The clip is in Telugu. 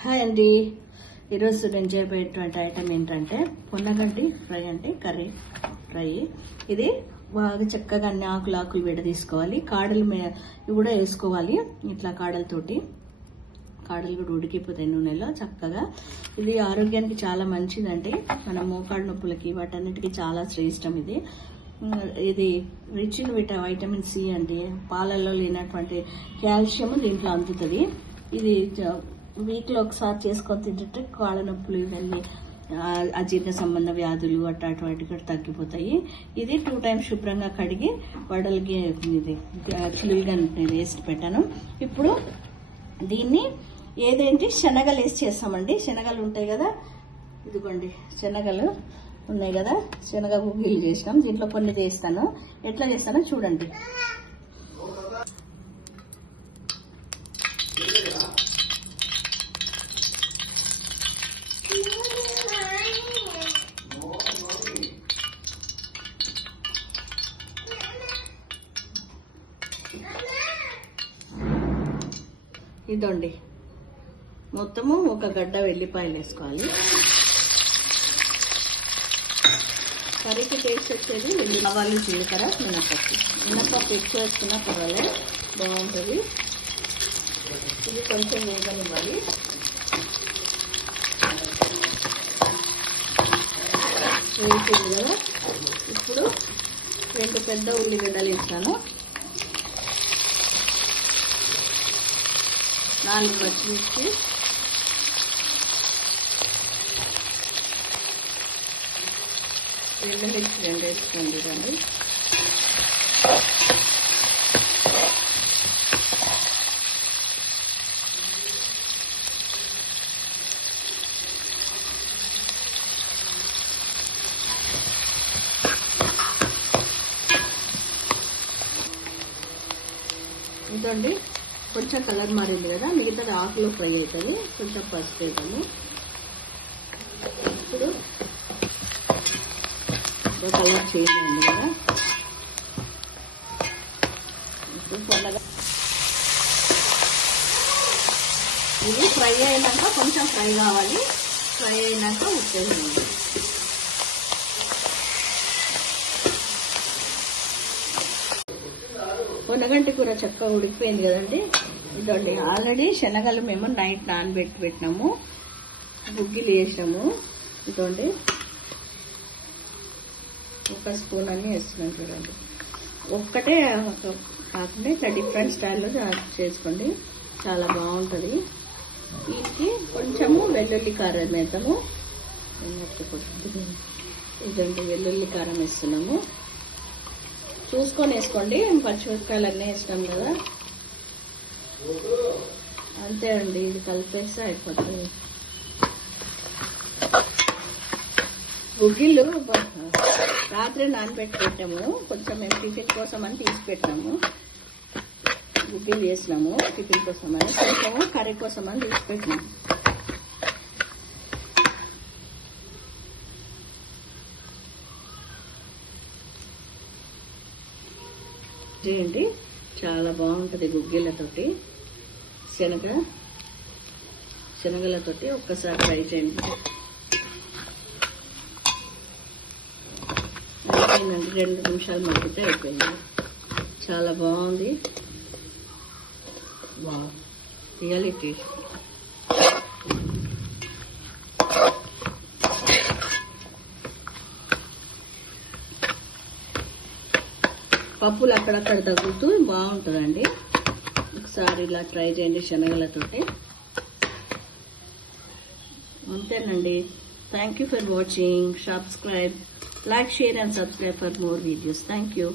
హాయ్ అండి. ఈరోజు నేను చేయబోయేటువంటి ఐటమ్ ఏంటంటే పొన్నగంటి ఫ్రై అంటే కర్రీ ఫ్రై. ఇది బాగా చక్కగా అన్ని ఆకులు ఆకులు విడ తీసుకోవాలి. కాడలు మే కూడా వేసుకోవాలి. ఇట్లా కాడలతోటి. కాడలు కూడా ఉడికిపోతాయి నూనెలో చక్కగా. ఇది ఆరోగ్యానికి చాలా మంచిదండి. మన మోకాడు నొప్పులకి వాటన్నిటికీ చాలా శ్రేష్టం ఇది. ఇది రిచ్ ఇన్ విట వైటమిన్ సి అండి. పాలల్లో లేనటువంటి కాల్షియం దీంట్లో అందుతుంది. ఇది వీక్లో ఒకసారి చేసుకొని తింటుంటే కాళ్ళ నొప్పులు ఇవన్నీ అజీర్ణ సంబంధ వ్యాధులు అట్లా అటువంటి కూడా తగ్గిపోతాయి. ఇది టూ టైమ్స్ శుభ్రంగా కడిగి వడలకి ఇది చిలులుగా నేను వేసి పెట్టాను. ఇప్పుడు దీన్ని ఏదేంటి శనగలు వేసి చేస్తామండి. శనగలు ఉంటాయి కదా ఇదిగోండి శనగలు ఉన్నాయి కదా శనగ గుగ్గిలు చేసినాం. దీంట్లో కొన్ని చేస్తాను ఎట్లా చేస్తానో చూడండి. ఇదండి. మొత్తము ఒక గడ్డ వెల్లిపాయలు వేసుకోవాలి. కర్రీకి టేస్ట్ వచ్చేది వెల్లి ఆవాలు జీలకర్ర మినపప్పు. మినపప్పు ఎక్కువ వేసుకున్నా పర్వాలేదు. బాగుంటుంది. ఇది కొంచెం వేగనివ్వాలి. వేసింది కదా. ఇప్పుడు రెండు పెద్ద ఉల్లిగడ్డలు ఇస్తాను నాలుగు పచ్చిమిర్చి రెండు మిర్చి రెండు వేసుకోండి రండి ఇదండి. కొంచెం కలర్ మారింది కదా మిగతాది ఆకులో ఫ్రై అవుతుంది. కొంచెం పసుపు వేద్దాము. ఇప్పుడు కలర్ చేంజ్ అయింది కదా. ఇప్పుడు పొల్లగా ఇది ఫ్రై అయినాక కొంచెం ఫ్రై కావాలి. ఫ్రై అయినాక ఉప్పేయండి పొనగంటి కూర చక్కగా ఉడికిపోయింది కదండి. ఇదండి ఆల్రెడీ శనగలు మేము నైట్ నానబెట్టి పెట్టినాము. గుగ్గిలు వేసినాము ఇదండి ఒక స్పూన్ అన్నీ వేస్తున్నాం చూడండి. ఒక్కటే కాకుండా ఇట్లా డిఫరెంట్ స్టైల్లో చేసుకోండి. చాలా బాగుంటుంది. వీటికి కొంచెము వెల్లుల్లి కారం వేద్దాము. ఇదండి వెల్లుల్లి కారం వేస్తున్నాము. చూసుకొని వేసుకోండి. పచ్చిమిరపకాయలు అన్నీ వేసినాం కదా. అంతే అండి ఇది కలిపేస్తే అయిపోతుంది. గుగ్గిళ్ళు రాత్రి నానబెట్టి పెట్టాము కొంచెం మేము టిఫిన్ కోసం అని తీసి పెట్టినాము గుగ్గిళ్ళు వేసినాము టిఫిన్ కోసం అని కొంచెము కర్రీ కోసం అని తీసి పెట్టినాము చేయండి. చాలా బాగుంటుంది గుగ్గిళ్ళతోటి. శనగ శనగలతోటి ఒక్కసారి ట్రై చేయండి. అయిపోయిందండి. రెండు నిమిషాలు మగ్గితే అయిపోయింది. చాలా బాగుంది. వా పప్పులు అక్కడక్కడ తగ్గుతూ బాగుంటుందండి. ఒకసారి ఇలా ట్రై చేయండి శనగలతోటి. అంతేనండి. Thank you for watching subscribe like share and subscribe for more videos thank you